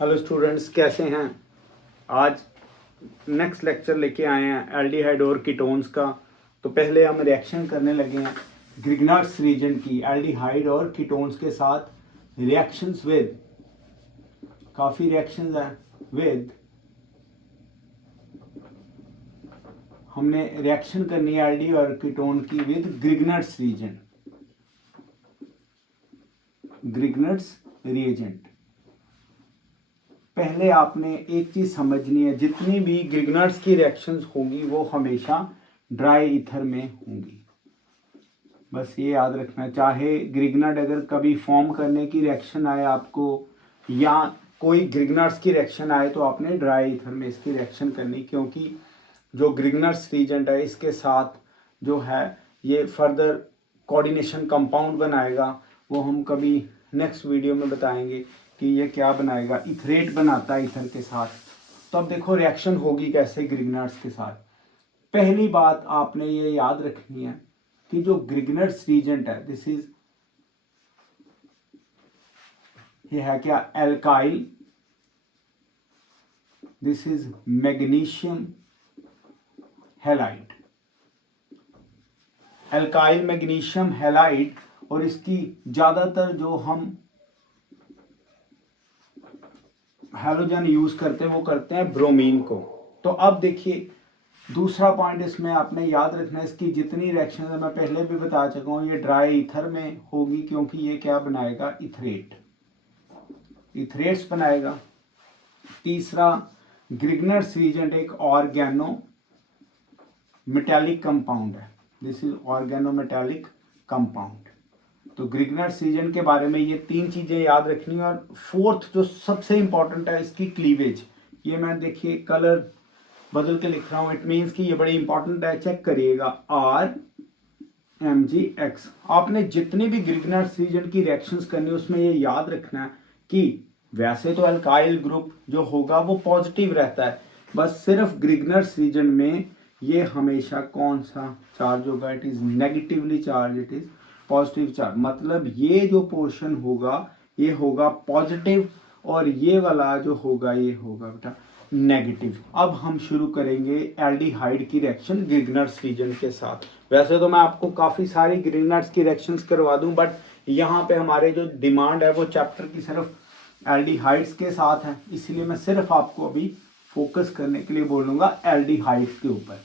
Hello students, कैसे हैं। आज नेक्स्ट लेक्चर लेके आए हैं एल्डिहाइड और कीटोन्स का। तो पहले हम रिएक्शन करने लगे हैं ग्रिग्नार्ड्स रीजन की एल्डिहाइड और कीटोन्स के साथ रिएक्शंस विद, काफ़ी रिएक्शंस हैं विद, हमने रिएक्शन करनी है एल्डी और कीटोन की with Grignard's reagent, Grignard's reagent. पहले आपने एक चीज समझनी है, जितनी भी ग्रिग्नार्ड्स की रिएक्शंस होंगी वो हमेशा ड्राई ईथर में होंगी। बस ये याद रखना, चाहे ग्रिग्नार्ड अगर कभी फॉर्म करने की रिएक्शन आए आपको या कोई ग्रिग्नार्ड्स की रिएक्शन आए तो आपने ड्राई ईथर में इसकी रिएक्शन करनी, क्योंकि जो ग्रिग्नार्ड्स रीजेंट है इसके साथ जो है ये फर्दर कोऑर्डिनेशन कंपाउंड बनाएगा। वो हम कभी नेक्स्ट वीडियो में बताएंगे कि ये क्या बनाएगा, इथरेट बनाता है ईथर के साथ। तो अब देखो रिएक्शन होगी कैसे ग्रिग्नार्ड्स के साथ। पहली बात आपने ये याद रखनी है कि जो ग्रिग्नार्ड्स रीजेंट है दिस इज, ये है क्या, alkyl, this is magnesium halide, alkyl magnesium halide. और इसकी ज्यादातर जो हम हैलोजन यूज करते हैं वो करते हैं ब्रोमीन को। तो अब देखिए दूसरा पॉइंट इसमें आपने याद रखना है, इसकी जितनी रिएक्शन है मैं पहले भी बता चुका हूं, ये ड्राई ईथर में होगी क्योंकि ये क्या बनाएगा, इथरेट, इथरेट्स बनाएगा। तीसरा, ग्रिग्नार्ड्स रीजेंट एक ऑर्गेनो मेटालिक कंपाउंड है, this is organo metallic compound. तो ग्रिग्नार्ड्स रीजन के बारे में ये तीन चीजें याद रखनी है। और फोर्थ जो सबसे इंपॉर्टेंट है इसकी क्लीवेज, ये मैं देखिए कलर बदल के लिख रहा हूं, इट मीन्स कि ये बड़ी इंपॉर्टेंट है, चेक करिएगा। RMGX, आपने जितने भी ग्रिग्नार्ड्स रीजन की रिएक्शंस करनी है उसमें ये याद रखना है कि वैसे तो अल्काइल ग्रुप जो होगा वो पॉजिटिव रहता है, बस सिर्फ ग्रिग्नार्ड्स रीजन में ये हमेशा कौन सा चार्ज होगा, it is negatively charge, it is positive charge. मतलब ये जो पोर्शन होगा ये होगा पॉजिटिव और ये वाला जो होगा ये होगा बेटा नेगेटिव। अब हम शुरू करेंगे एल्डिहाइड की रिएक्शन ग्रिग्नार्ड्स रीजन के साथ। वैसे तो मैं आपको काफी सारी ग्रिग्नार्ड्स की रिएक्शंस करवा दूं, बट यहाँ पे हमारे जो डिमांड है वो चैप्टर की सिर्फ एल्डिहाइड्स के साथ है, इसलिए मैं सिर्फ आपको अभी फोकस करने के लिए बोलूंगा एल्डिहाइड्स के ऊपर।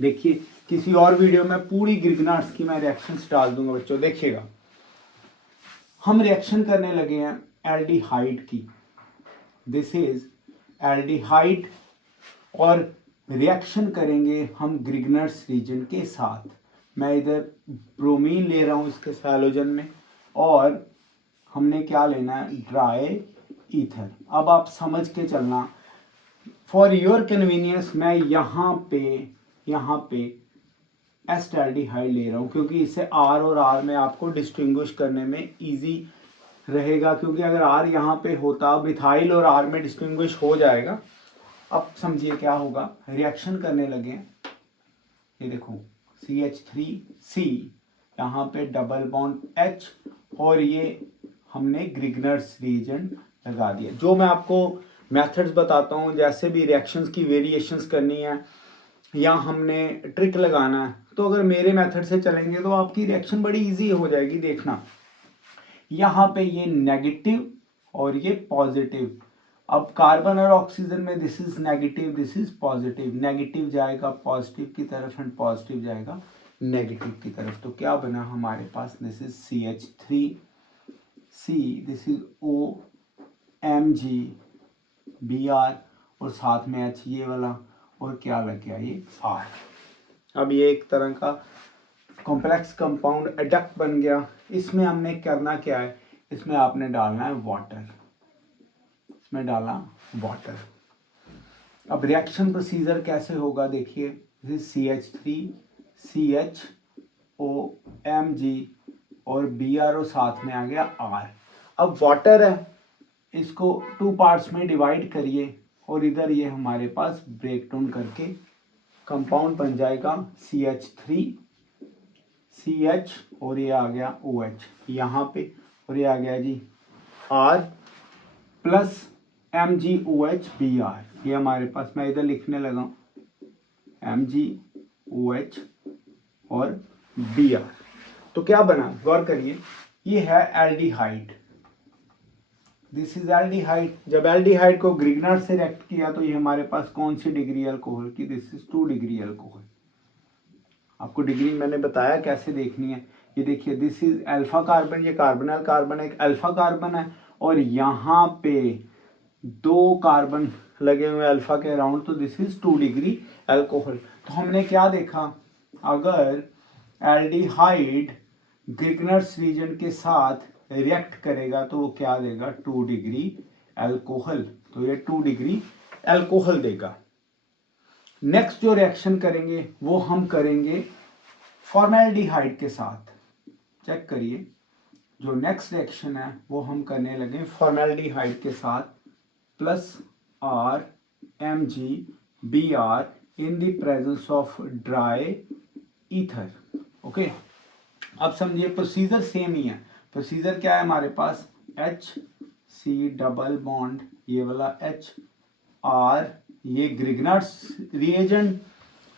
देखिए किसी और वीडियो में पूरी ग्रिग्नार्ड्स की मैं रिएक्शंस डाल दूंगा बच्चों, देखिएगा। हम रिएक्शन करने लगे हैं एल्डिहाइड की, दिस इज एल्डिहाइड, और रिएक्शन करेंगे हम ग्रिग्नार्ड्स रीजन के साथ। मैं इधर ब्रोमीन ले रहा हूं इसके हैलोजन में और हमने क्या लेना है, ड्राई ईथर। अब आप समझ के चलना, फॉर योर कन्वीनियंस मैं यहाँ पे एस्टाल्डिहाइड ले रहा हूँ क्योंकि इससे R और R में आपको डिस्टिंग्विश करने में इजी रहेगा, क्योंकि अगर R यहाँ पे होता मिथाइल और R में डिस्टिंग्विश हो जाएगा। अब समझिए क्या होगा, रिएक्शन करने लगे हैं, ये देखो CH3C, यहाँ पे डबल बॉन्ड H और ये हमने ग्रिग्नार्ड्स रीजन लगा दिया। जो मैं आपको मेथड्स बताता हूँ, जैसे भी रिएक्शंस की वेरिएशंस करनी है या हमने ट्रिक लगाना है, तो अगर मेरे मेथड से चलेंगे तो आपकी रिएक्शन बड़ी इजी हो जाएगी। देखना यहाँ पे ये नेगेटिव और ये पॉजिटिव। अब कार्बन और ऑक्सीजन में this is negative, this is positive, negative जाएगा पॉजिटिव की तरफ एंड पॉजिटिव जाएगा नेगेटिव की तरफ। तो क्या बना हमारे पास, this is CH3C, this is OMgBr और साथ में H ये वाला, और क्या लग गया ये R। अब ये एक तरह का कॉम्प्लेक्स कंपाउंड एडक्ट बन गया। इसमें हमने करना क्या है, इसमें आपने डालना है वाटर, इसमें डाला वाटर। अब रिएक्शन प्रोसीजर कैसे होगा देखिए, CH3CHOMg और Br और साथ में आ गया R। अब वाटर है, इसको 2 पार्ट्स में डिवाइड करिए और इधर ये हमारे पास ब्रेक डाउन करके कंपाउंड बन जाएगा CH3CH और ये आ गया OH यहाँ पे, और ये आ गया जी R प्लस MgOH ये हमारे पास, मैं इधर लिखने लगा हूँ MgOH और Br। तो क्या बना, गौर करिए, ये है एल्डिहाइड, दिस इज एल्डिहाइड। जब एल्डिहाइड को ग्रिग्नर से रिएक्ट किया तो ये हमारे पास कौन सी डिग्री अल्कोहल की, दिस इज 2 डिग्री अल्कोहल। आपको डिग्री मैंने बताया कैसे देखनी है। ये देखिए, दिस इज अल्फा कार्बन, ये कार्बोनिल कार्बन एक अल्फा कार्बन है, और यहाँ पे 2 कार्बन लगे हुए अल्फा के अराउंड, तो दिस इज 2 डिग्री अल्कोहल। तो हमने क्या देखा, अगर एल्डिहाइड ग्रिग्नर्स रीजन के साथ रिएक्ट करेगा तो वो क्या देगा, 2 डिग्री अल्कोहल। तो ये 2 डिग्री अल्कोहल देगा। नेक्स्ट जो रिएक्शन करेंगे वो हम करेंगे फॉर्मेल्डिहाइड के साथ। चेक करिए, जो नेक्स्ट रिएक्शन है वो हम करने लगे फॉर्मेल्डिहाइड के साथ, plus R MgBr in the presence of dry ether. Okay, अब समझिए प्रोसीजर सेम ही है। प्रोसीजर क्या है हमारे पास, HC डबल बॉन्ड, ये वाला HR, ये ग्रिग्नर्स रिएजेंट,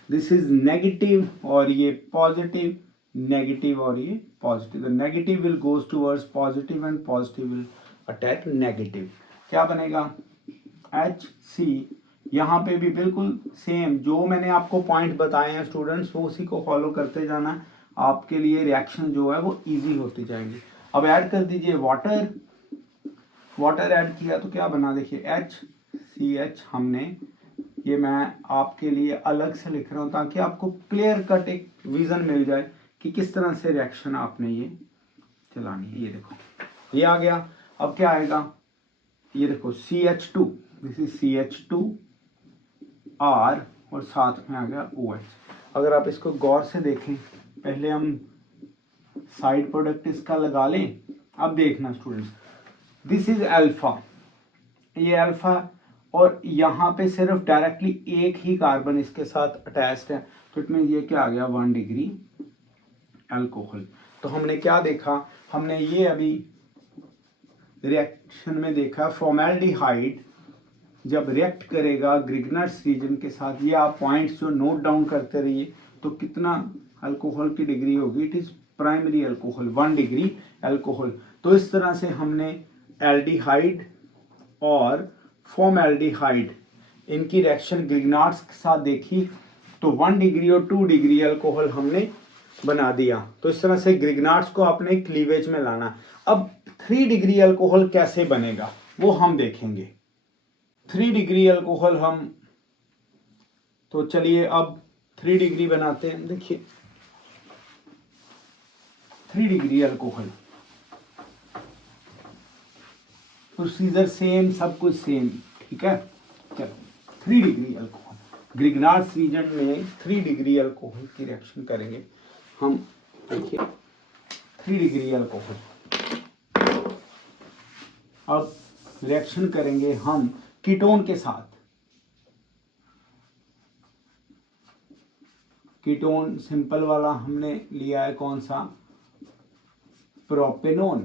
दिस इज नेगेटिव और ये पॉजिटिव, नेगेटिव और ये positive. Negative will goes towards positive and positive will attack negative. क्या बनेगा, HC, यहाँ पे भी बिल्कुल सेम जो मैंने आपको पॉइंट बताए हैं स्टूडेंट्स, वो उसी को फॉलो करते जाना, आपके लिए रिएक्शन जो है वो इजी होती जाएंगे। अब ऐड कर दीजिए वाटर, वाटर ऐड किया तो क्या बना, देखिए HCH हमने, ये मैं आपके लिए अलग से लिख रहा हूँ ताकि आपको क्लियर कट एक विजन मिल जाए कि किस तरह से रिएक्शन आपने ये चलानी है। ये देखो, ये आ गया। अब क्या आएगा, ये देखो CH2, दिस इज CH2R, और साथ में आ गया OH। अगर आप इसको गौर से देखें, पहले हम साइड प्रोडक्ट इसका लगा लें। अब देखना स्टूडेंट्स, दिस इज अल्फा, ये अल्फा, और यहाँ पे सिर्फ डायरेक्टली एक ही कार्बन इसके साथ अटैच्ड है, तो इट मीन ये क्या आ गया, 1 डिग्री अल्कोहल। तो हमने क्या देखा, हमने ये अभी रिएक्शन में देखा, फॉर्मेल्डिहाइड जब रिएक्ट करेगा ग्रिग्नर्स रीजन के साथ, ये आप पॉइंट्स जो नोट डाउन करते रहिए, तो कितना अल्कोहल की डिग्री होगी, it is primary alcohol, 1 degree alcohol. तो इस तरह से हमने एल्डिहाइड और फॉर्मेल्डिहाइड इनकी रिएक्शन ग्रिग्नार्ड्स के साथ देखी, तो 1 डिग्री और 2 डिग्री अल्कोहल हमने बना दिया। तो इस तरह से ग्रिग्नार्ड्स को आपने क्लीवेज में लाना। अब 3 डिग्री अल्कोहल कैसे बनेगा वो हम देखेंगे। 3 डिग्री अल्कोहल हम, तो चलिए अब 3 डिग्री बनाते हैं। देखिए 3 डिग्री अल्कोहल, प्रोसीजर सेम, सब कुछ सेम, ठीक है। चलो 3 डिग्री अल्कोहल, ग्रिग्नार्ड्स रीजन में 3 डिग्री अल्कोहल की रिएक्शन करेंगे हम। देखिए 3 डिग्री अल्कोहल, अब रिएक्शन करेंगे हम कीटोन के साथ। कीटोन सिंपल वाला हमने लिया है, कौन सा, प्रोपेनोन।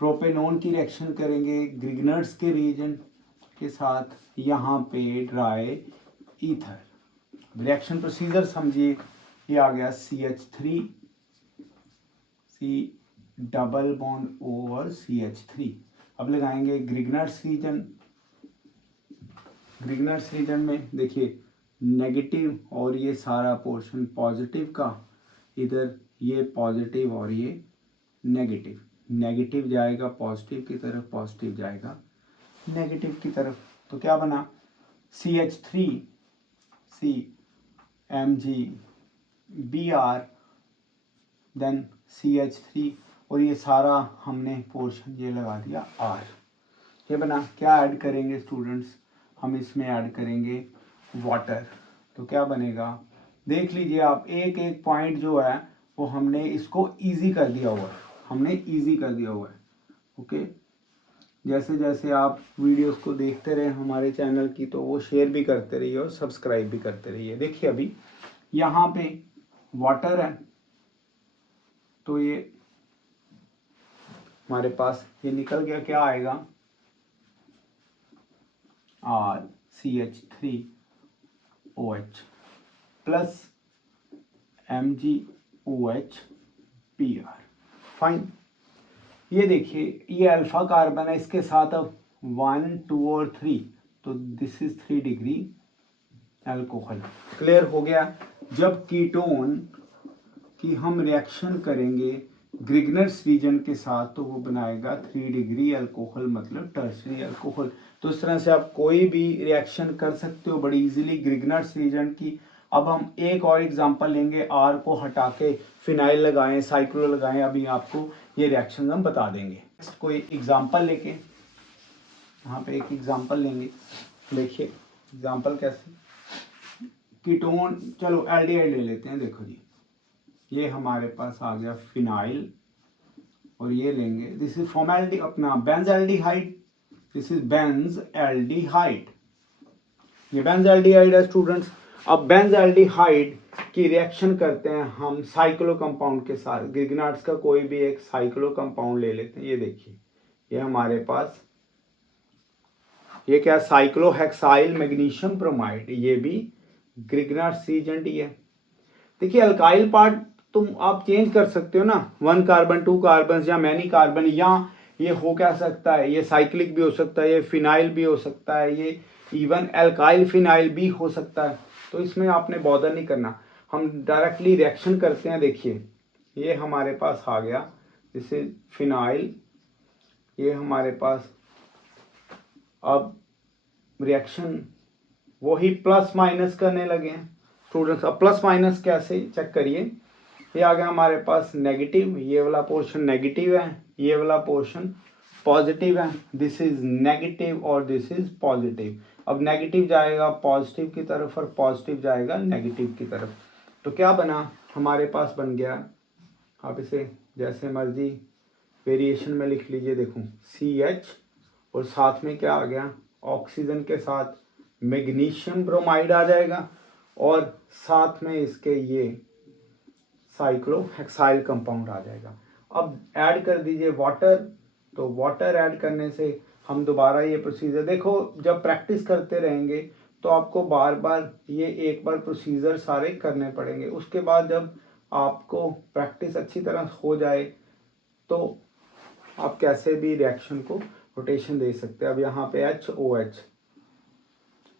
प्रोपेनोन की रिएक्शन करेंगे ग्रिग्नर्स के रिएजेंट के साथ, यहाँ पे ड्राई ईथर। रिएक्शन प्रोसीजर समझिए, ये आ गया CH3, C double bond O और CH3। अब लगाएंगे ग्रिग्नर्स रीजन। ग्रिग्नर्स रीजन में देखिए नेगेटिव और ये सारा पोर्शन पॉजिटिव का, इधर ये पॉजिटिव और ये नेगेटिव, नेगेटिव जाएगा पॉजिटिव की तरफ, पॉजिटिव जाएगा नेगेटिव की तरफ। तो क्या बना, CH3 C MgBr then CH3, और ये सारा हमने पोर्शन ये लगा दिया R। ये बना, क्या ऐड करेंगे स्टूडेंट्स, हम इसमें ऐड करेंगे वाटर। तो क्या बनेगा, देख लीजिए आप, एक एक पॉइंट जो है वो हमने इसको इजी कर दिया हुआ है, हमने इजी कर दिया हुआ है। ओके, जैसे जैसे आप वीडियोस को देखते रहे हमारे चैनल की, तो वो शेयर भी करते रहिए और सब्सक्राइब भी करते रहिए। देखिए अभी यहाँ पे वाटर है, तो ये हमारे पास ये निकल गया, क्या आएगा, RCH3OH plus MgOH Br। Fine. ये देखिए ये अल्फा कार्बन है, इसके साथ अब 1 2 और 3, तो this is 3 degree alcohol. Clear हो गया। जब कीटोन की हम रिएक्शन करेंगे ग्रिगनर्स रीजन के साथ तो वो बनाएगा 3 डिग्री अल्कोहल, मतलब टर्शरी अल्कोहल। तो इस तरह से आप कोई भी रिएक्शन कर सकते हो बड़ी इजीली ग्रिगनर्स रीजन की। अब हम एक और एग्जांपल लेंगे, आर को हटा के फिनाइल लगाएं, साइक्लो लगाएं, अभी आपको ये रिएक्शन हम बता देंगे। कोई एग्जांपल लेके यहाँ पे एक एग्जांपल लेंगे। देखिए एग्जांपल कैसे, कीटोन, चलो एल्डिहाइड ले लेते हैं। देखो जी ये हमारे पास आ गया फिनाइल, और ये लेंगे, दिस इज फॉर्मेल्डी अपना बेंजल्डिहाइड, दिस इज बेंजल्डिहाइड, ये बेंजल्डिहाइड है स्टूडेंट्स। अब बेंजल्डिहाइड की रिएक्शन करते हैं हम साइक्लो कंपाउंड के साथ। ग्रिगनार्ड्स का कोई भी एक साइक्लो कंपाउंड ले लेते हैं। ये देखिए ये हमारे पास ये क्या, साइक्लोहेक्साइल मैग्नीशियम ब्रोमाइड, ये भी ग्रिगनार्ड्स रीजेंट ही है। देखिए अल्काइल पार्ट तुम आप चेंज कर सकते हो ना, 1 कार्बन 2 कार्बन या मैनी कार्बन, या ये हो क्या सकता है, ये साइक्लिक भी हो सकता है, ये फिनाइल भी हो सकता है, ये इवन एल्काइल फिनाइल भी हो सकता है। तो इसमें आपने बॉदर नहीं करना, हम डायरेक्टली रिएक्शन करते हैं। देखिए ये हमारे पास आ गया, जैसे फिनाइल, ये हमारे पास अब रिएक्शन वही प्लस माइनस करने लगे हैं स्टूडेंट्स। अब प्लस माइनस कैसे चेक करिए, ये आ गया हमारे पास नेगेटिव, ये वाला पोर्शन नेगेटिव है, ये वाला पोर्शन पॉजिटिव है, दिस इज नेगेटिव और दिस इज पॉजिटिव। अब नेगेटिव जाएगा पॉजिटिव की तरफ और पॉजिटिव जाएगा नेगेटिव की तरफ। तो क्या बना हमारे पास, बन गया, आप इसे जैसे मर्जी वेरिएशन में लिख लीजिए। देखो CH और साथ में क्या आ गया, ऑक्सीजन के साथ मैग्नीशियम ब्रोमाइड आ जाएगा, और साथ में इसके ये साइक्लोहेक्साइल कंपाउंड आ जाएगा। अब ऐड कर दीजिए वाटर, तो वाटर ऐड करने से हम दोबारा ये प्रोसीजर, देखो जब प्रैक्टिस करते रहेंगे तो आपको बार बार ये एक बार प्रोसीजर सारे करने पड़ेंगे। उसके बाद जब आपको प्रैक्टिस अच्छी तरह हो जाए तो आप कैसे भी रिएक्शन को रोटेशन दे सकते हैं। अब यहाँ पे HOH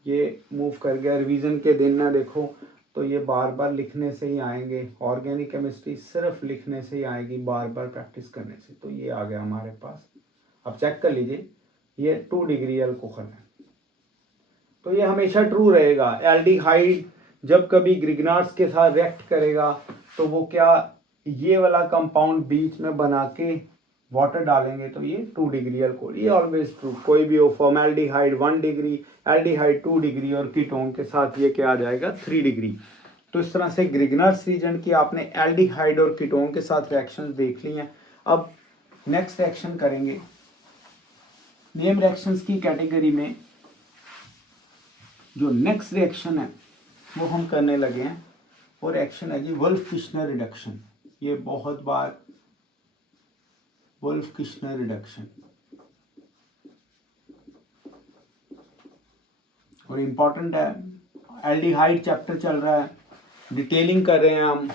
ये मूव कर गया, रिवीजन के दिन ना देखो तो ये बार बार लिखने से ही आएंगे, ऑर्गेनिक केमिस्ट्री सिर्फ लिखने से ही आएगी, बार बार प्रैक्टिस करने से। तो ये आ गया हमारे पास, अब चेक कर लीजिए ये 2 डिग्री अल्कोहल है, तो ये हमेशा ट्रू रहेगा। एल्डिहाइड जब कभी ग्रिगनार्ड्स के साथ रिएक्ट करेगा तो वो क्या, ये वाला कंपाउंड बीच में बना के वाटर डालेंगे तो ये 2 डिग्री अल्कोहल, ये ऑलवेज ट्रू। कोई भी हो, फॉर्मेल्डिहाइड 1 डिग्री, एल्डिहाइड 2 डिग्री, और कीटोन के साथ ये क्या आ जाएगा 3 डिग्री। तो इस तरह से ग्रिगनार्ड्स रीजन की आपने एल्डिहाइड और कीटोन के साथ रिएक्शंस देख ली हैं। अब नेक्स्ट रिएक्शन करेंगे, नेम रिएक्शंस की कैटेगरी में जो नेक्स्ट रिएक्शन है वो हम करने लगे हैं, वो रिएक्शन है जी वुल्फ-किश्नर रिडक्शन। ये बहुत बार वुल्फ-किश्नर रिडक्शन और इम्पॉर्टेंट है। एल्डिहाइड चैप्टर चल रहा है, डिटेलिंग कर रहे हैं हम,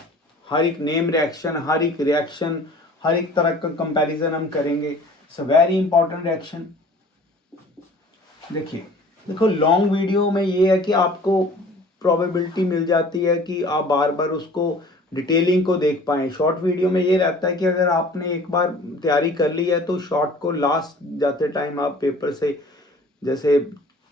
हर एक नेम रिएक्शन, हर एक रिएक्शन, हर एक तरह का कंपैरिजन हम करेंगे। It's a very important reaction. देखिए देखो लॉन्ग वीडियो में ये है कि आपको प्रोबेबिलिटी मिल जाती है कि आप बार बार उसको डिटेलिंग को देख पाएं। शॉर्ट वीडियो में ये रहता है कि अगर आपने एक बार तैयारी कर ली है तो शॉर्ट को लास्ट जाते टाइम आप पेपर से जैसे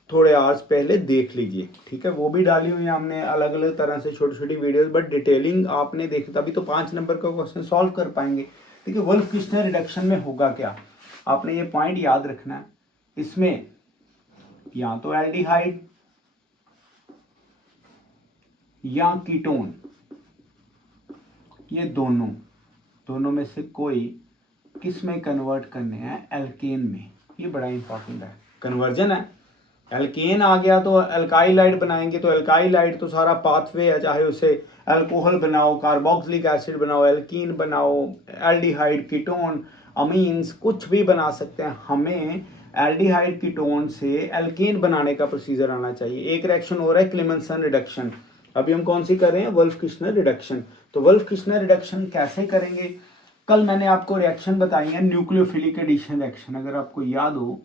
थोड़े आवर्स पहले देख लीजिए, ठीक है। वो भी डाली हुई है हमने अलग अलग तरह से छोटी छोटी वीडियोस, बट डिटेलिंग आपने देखी तभी तो 5 नंबर का क्वेश्चन सॉल्व कर पाएंगे। ठीक है, वुल्फ-किश्नर रिडक्शन में होगा क्या, आपने ये पॉइंट याद रखना है। इसमें या तो एल्डिहाइड या कीटोन, ये दोनों में से कोई किस में कन्वर्ट करने हैं, एल्केन में। ये बड़ा इंपॉर्टेंट है, कन्वर्जन है। एल्केन आ गया तो एल्काइलाइड बनाएंगे, तो एल्काइलाइड तो सारा पाथवे है, चाहे उसे अल्कोहल बनाओ, कार्बोक्सिलिक एसिड बनाओ, एल्कीन बनाओ, एल्डिहाइड, कीटोन, अमीन्स, कुछ भी बना सकते हैं। हमें एल्डिहाइड कीटोन से एल्केन बनाने का प्रोसीजर आना चाहिए। एक रिएक्शन हो रहा है क्लेमेंसन रिडक्शन, अभी हम कौन सी कर रहे हैं, वुल्फ किश्नर रिडक्शन। तो वुल्फ किश्नर रिडक्शन कैसे करेंगे, कल मैंने आपको रिएक्शन बताई है न्यूक्लियोफिलिक एडिशन रिएक्शन, अगर आपको याद हो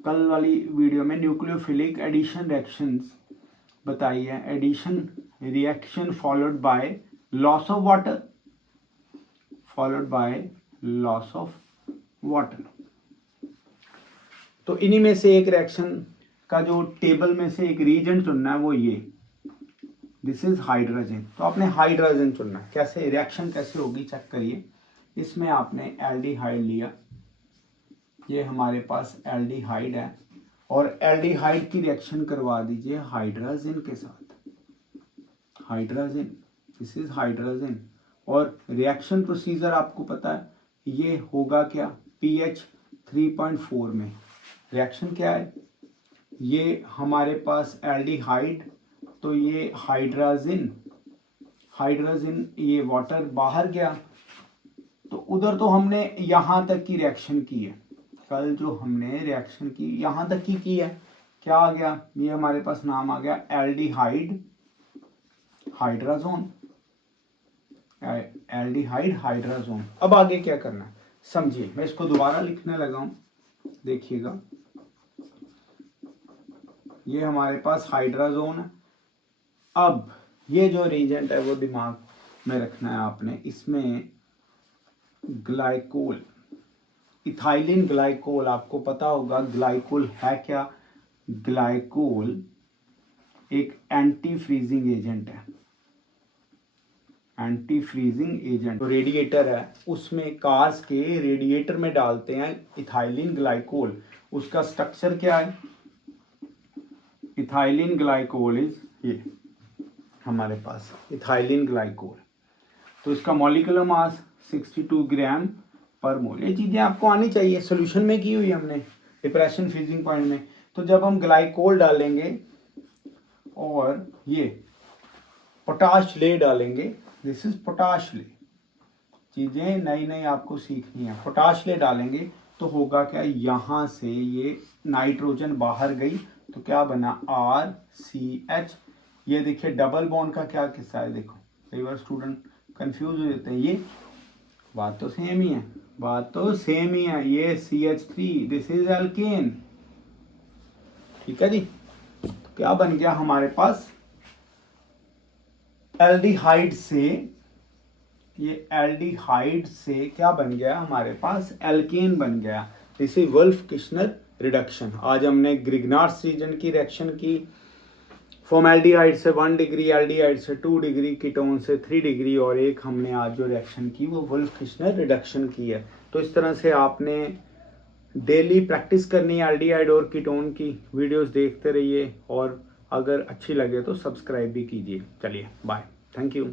कल वाली वीडियो में न्यूक्लियोफिलिक एडिशन रिएक्शंस बताई है। Addition reaction followed by loss of water, followed by loss of water. तो इन्हीं में से एक रिएक्शन का जो टेबल में से एक रीजन चुनना है वो ये, दिस इज हाइड्रोजन। तो आपने हाइड्रोजन चुनना है। कैसे रिएक्शन कैसे होगी चेक करिए। इसमें आपने एल्डिहाइड लिया, ये हमारे पास एल्डिहाइड है, और एल्डिहाइड की रिएक्शन करवा दीजिए हाइड्रोजन के साथ, हाइड्रोजन, दिस इज हाइड्रोजन। और रिएक्शन प्रोसीजर आपको पता है ये होगा क्या, pH 3.4 में। रिएक्शन क्या है, ये हमारे पास एल्डिहाइड, तो ये हाइड्रोजन, हाइड्रोजन ये वाटर बाहर गया, तो उधर तो हमने यहां तक की रिएक्शन की है, कल जो हमने रिएक्शन की यहां तक की है, क्या आ गया, ये हमारे पास नाम आ गया एल्डिहाइड हाइड्रोजन, एल्डिहाइड हाइड्रोजन। अब आगे क्या करना है समझिए, मैं इसको दोबारा लिखने लगा हूं, देखिएगा ये हमारे पास हाइड्रोजन है। अब ये जो रिएजेंट है वो दिमाग में रखना है आपने, इसमें ग्लाइकोल, इथाइलिन ग्लाइकोल, आपको पता होगा ग्लाइकोल है क्या, ग्लाइकोल एक एंटी फ्रीजिंग एजेंट है, एंटी फ्रीजिंग एजेंट। तो रेडिएटर है उसमें कार्स के रेडिएटर में डालते हैं इथाइलिन ग्लाइकोल, उसका स्ट्रक्चर क्या है, इथाइलिन ग्लाइकोल इज ये हमारे पास इथाइलिन ग्लाइकोल। तो इसका मॉलिक्यूलर मास 62 ग्राम पर मोल। ये चीजें आपको आनी चाहिए, सॉल्यूशन में की हुई हमने डिप्रेशन फ्रीजिंग पॉइंट में। तो जब हम ग्लाइकोल डालेंगे और ये पोटाश ले डालेंगे, दिस इज पोटाश ले, चीजें नई नई आपको सीखनी है। पोटाश ले डालेंगे तो होगा क्या, यहां से ये नाइट्रोजन बाहर गई तो क्या बना RCH। ये देखिए डबल बॉन्ड का क्या किस्सा है, देखो कई बार स्टूडेंट कंफ्यूज हो जाते हैं, ये बात तो सेम ही है, बात तो सेम ही है, ये CH3, दिस इज एल्केन, ठीक है जी। तो क्या बन गया हमारे पास, एल्डिहाइड से, ये एल्डिहाइड से क्या बन गया हमारे पास, एल्केन बन गया। This is Wolff Kishner reduction. आज हमने ग्रिग्नार्ड्स रीजन की रिएक्शन की, फॉर्मेल्डिहाइड से 1 डिग्री, एल्डिहाइड से 2 डिग्री, कीटोन से 3 डिग्री, और एक हमने आज जो रिएक्शन की वो वुल्फ किश्नर रिडक्शन की है। तो इस तरह से आपने डेली प्रैक्टिस करनी है एल्डिहाइड और कीटोन की। वीडियोस देखते रहिए और अगर अच्छी लगे तो सब्सक्राइब भी कीजिए। चलिए बाय, थैंक यू।